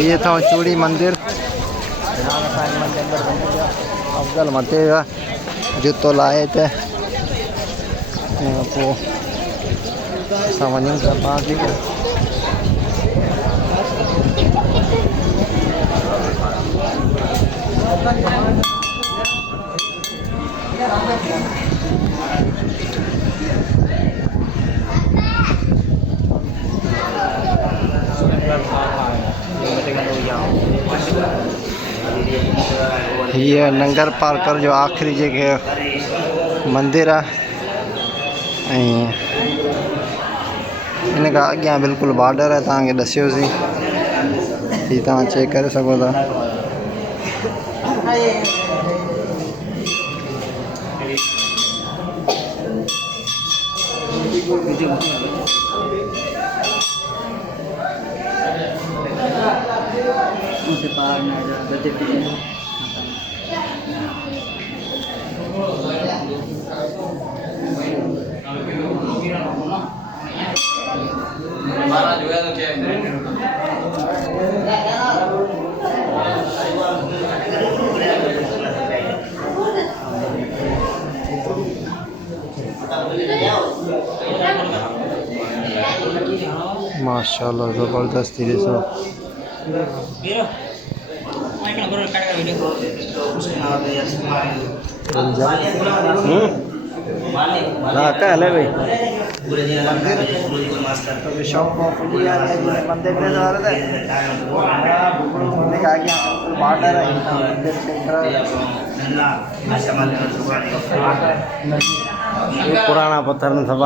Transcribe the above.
ये था चूड़ी मंदिर अफजल मते जूतो लाए थे सामान्य ये नंगर पार्कर जो आखिरी जगह मंदिर है इनका अग्या बिल्कुल बॉर्डर है तक दस्यो सी चेक कर सको था। माशाल्लाह ज़बरदस्त थी सो भाई पुराना पत्थर में सब